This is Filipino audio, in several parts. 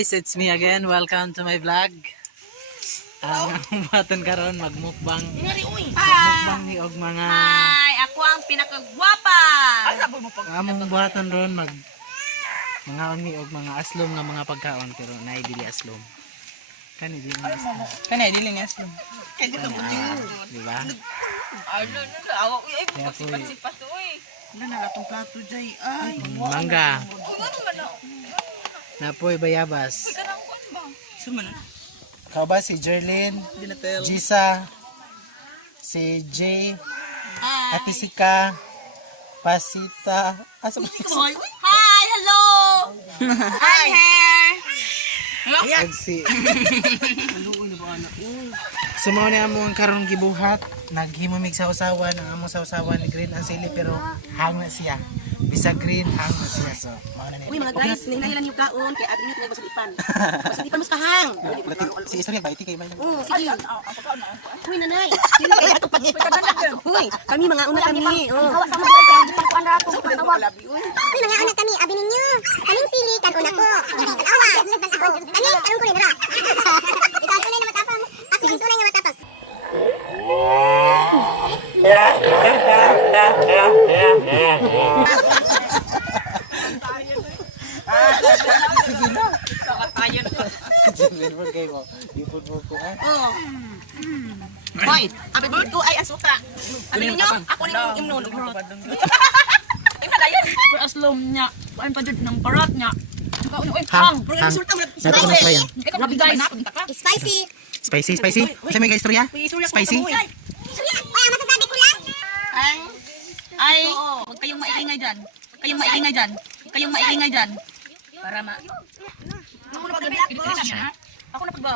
guys, it's me again. Welcome to my vlog. Ang buhaton karon magmukbang. Magmukbang ni og mga Hi, ako ang pinakagwapa. among buhaton ron mga ni og mga aslom nga mga pagkaon pero naay dili aslom. Kani dili aslom. Kanay dili nga aslom. Di ba? Ano, awak ay Kaya po, sipat oy. Ano na latong plato jay ay. mangga. Napoy bayabas. Suman na. Kao ba si Jerlyn, Dinatel. Gisa, si Jay, Ate Sika, Pasita, asa ba? Hi, hello. I'm here. Ag si Sumaw ni among karong gibuhat, naghimumig sa usawan ang among sa usawan ni green ang sili pero hang na siya. Bisag green hang na siya. So, mao na ni. Uy mga guys, ninahilan yung kaon kay abi niyo basalipan. Basalipan mas kahang. Si Isabel ba iti kay man? Oh, sige. Uy nanay. Dili kay ato pangit. Uy, kami mga una kami. Oh. Hawa sama kay pagkuan ra to tawag. Uy, mga anak kami, abi ninyo. Kaming sili, kanon ako. Tanawa. Kani, anong kunin ra? Ikaw tunay na matapang. Ako ang tunay na matapang. Sige na. Kakatayan ko. Jerlyn kay mo. Ipod mo ko ah. Oh. Hoy, abi bird ko ay asuka. Abi ninyo, ako ni yung imnon. Ay malayan. Pero aslom niya, kuan pa jud ng parat niya. Oy, Hang. Pero Hang. resulta mo. Nato ko na try yan. Grabe guys. Spicy. Spicy. Sa may istorya? Spicy. Surya, ay, ang masasabi ko lang. Ay, huwag kayong maingay dyan. Huwag kayong maingay dyan. Huwag kayong maingay dyan. Para ma... Ako na paggabi ako. Ako na pagba.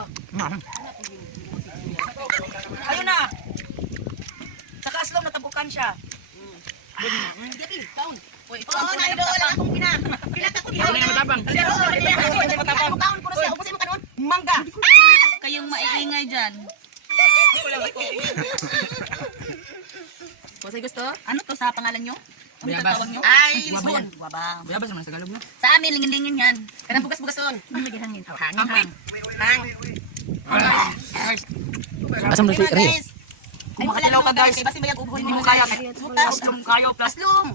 Ayun na. Saka aslom natabukan siya. Uy, ito ang tunay na akong pinata ko diha. Ano matapang? Kaon ko na siya, ubos mo kanon. Mangga. Kayong maingay dyan. Kasi gusto? Ano to sa pangalan nyo? Ano tawag nyo? Ay, lisbon. Wabang. Bayabas naman sa Tagalog no. Sa amin, lingin-lingin yan. Kanang bugas-bugason. Hangin. Hangin. Hang. Asam na si Ray. Ay, makalaw ka guys. Basta may ubuhin Hindi mo mo kaya. Sutas. Aslom kayo plus. Aslom.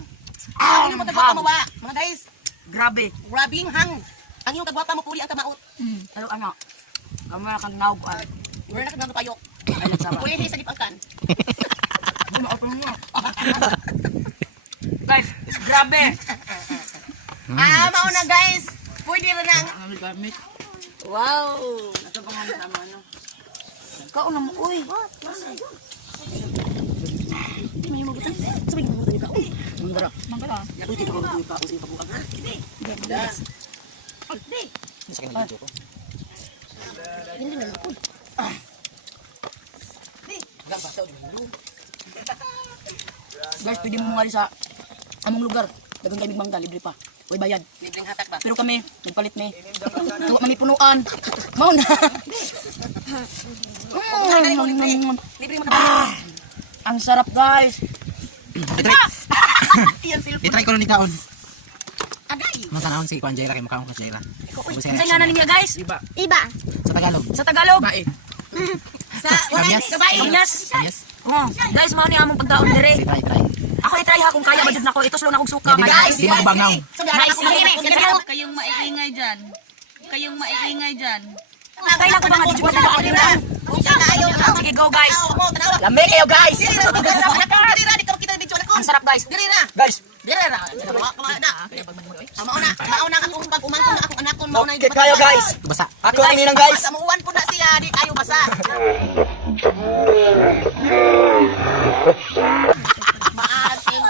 Ano mo kagwapa mo ba? Mga guys, Grabe. grabbing hang. Ang iyong kagwapa mo puli ang kamaot. Ano? Kamara kang naog. Wala na kagwapa kayo. Ayun sa ba? Puli sa gipangkan. Guys, grabe. Mauna guys. Pwede na nang. Wow. Kaon na mo, uy. May mabutan. Sabi ko mabutan ka. Manggara. Uy, dito ko mabutan ka. Uy, pabukan ha. Hindi. Sa kanila video ko. Hindi na ako. Guys, pwede mo mali sa among lugar. Dagang kay Big Mangga, libre pa. Uy, bayad. Libreng hatak ba? Pero kami, nagpalit ni. Tuwa mami punuan. Mao na. Libre mo ka. Ang sarap, guys. I-try ko na ni Kaon. Agay. Matanahon si Kuan Jaira kay makaon ko Jaira. Sa nga na ninyo, guys. Iba. Sa Tagalog. Sa Tagalog. Sa wala Kamyas. ni kabay. Kamyas. Yes. Oh, guys, mao ni among pagdaon dire. Try. Ako i-try ha kung kaya ba jud nako. Ito slow na akong suka. Guys, di magbangaw. Nice. Kayong maingay dyan. Kayong maingay dyan. Kaya ko ba nga dito na ako nila? Sige, go guys. Lamig kayo guys. Dili ra di ka kita video na ko. Ang sarap, guys. Dili ra. Guys, Dili ra. Mauna. Mauna ka kung pag-umangkon na akong anakon mauna Okay kayo guys. basa. Ako ang ninang guys. Sa muuwan po na siya, di kayo basa. Maating.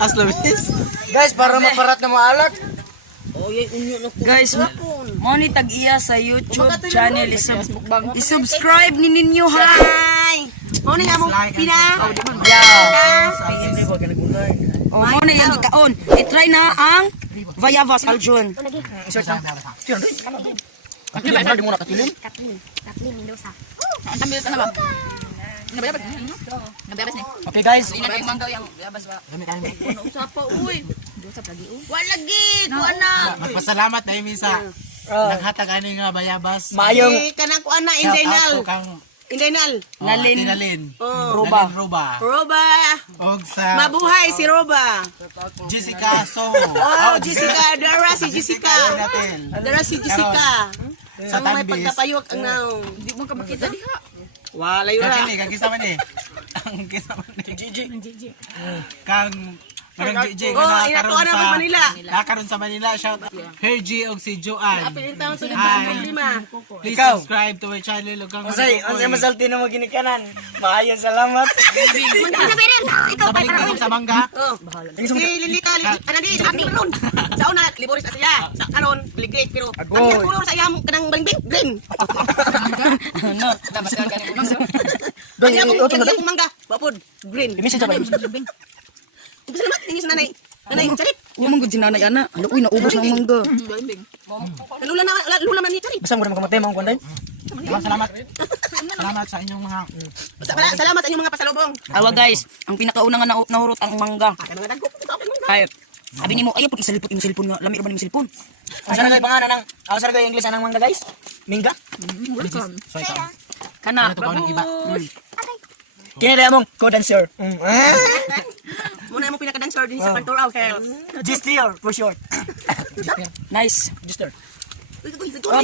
Aslabis. Guys, para maparat na maalat. Guys, mo ni tag-iya sa YouTube channel. I-subscribe ni ninyo ha. Hi. Mo ni nga mo pina. Yeah. Hindi ko ganagulay. Oh, mo na yung ikaon. I-try na ang Vayavas Aljun. Katilin mo na katilin. Kathleen Mendoza. Ang dami na ba? Nabayabas ni. Nabayabas ni. Okay guys. Ina yung mangga yung bayabas ba? Dami tayo. Ano usap pa uy. Wala gid, wala. Magpasalamat na imi sa naghatag ani nga bayabas. Mayong Kanang ko ana Shout out Indaynal. to kang Indaynal. Tinalin. Roba. Roba. Roba. Og sa Mabuhay si Roba. Jessica Soho. Oh, Jessica, Dara si Jessica. Natin. Dara si Jessica. Sa Ang may Tagbis. pagkapayok ang naong. Di mo ka makita diha. Wala yun Kagili, kagisa man eh. Ang kisa man eh. Gigi. Kang Parang Gigi Oh, nga inatuan na mo Manila. Nakaroon sa Manila. Shout Her G og si Joanne. Pinintawon sa Hi. problema. Please Ikaw. subscribe to my channel. Ug kang Unsay masalti na mo ginikanan. Maayo salamat. Sa parents, ikaw sa balik na sa mangga. Oh. Si Lilita, ano di, sa ating karon. Sa una, liboris na siya. Sa karon, ligate pero ang kulor sa iyang kanang balingbing, green. No, dapat ka galing ulo. Ang iyang mangga, bapod, green. Imisi sa bayo. Ibig salamat, tingin sa nanay. Nanay, charit. Huwag mong gudin nanay, ana. Ano, uy, naubos ng mangga. Lula man ni charit. Basta mo na makamatay mga kunday. Salamat. Salamat sa inyong mga Salamat sa inyong mga pasalubong. Awa guys, ang pinakauna nga nahurot ang mangga. Kaya mga dagko, ito ang mangga. Kaya, sabi ni mo, ayaw po isalipot yung cellphone nga. Lami ba ni cellphone? Ang saragay pangalan ng saragay English anang mangga guys. Mingga. so ito. Kana. Ano to ng iba? Kinila mong code answer. Muna mo pinaka-dancer din sa Pantor House. Just here for short. Nice. Just there. Uy,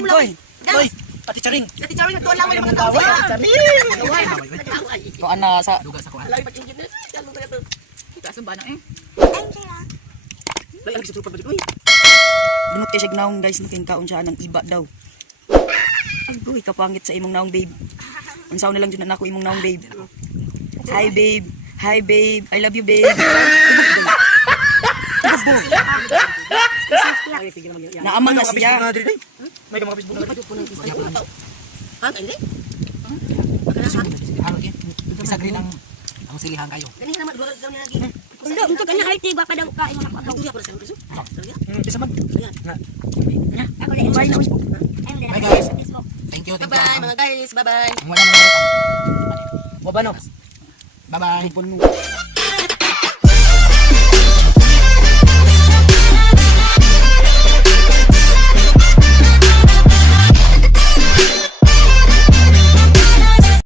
Koy. Oy, pati charing. Dati charing nagtuon lang mga tao. To ana sa Duga sa kuha. Lawi pati yun. Kalo ba ito? Ito asong bana eh. Lawi ang super pa dito. Uy. bunot kay siya naong guys, nakinkaon siya ng iba daw. Agoy, kapangit sa imong naong babe. Ang saw na lang dyan na ako imong naong babe. Hi babe. Hi babe. I love you babe. Naamang na siya. May mga Facebook na. Ha, hindi? Isa green ang silihan kayo. Ganyan naman duwa daw niya lagi. Undo, untuk kanya kahit tiba pa daw ka imo na. Istorya para sa ano. Isa man. Ako din. Bye guys. Thank you. Bye-bye mga guys. Bye-bye. Ang wala mo na. Wabano. Bye-bye.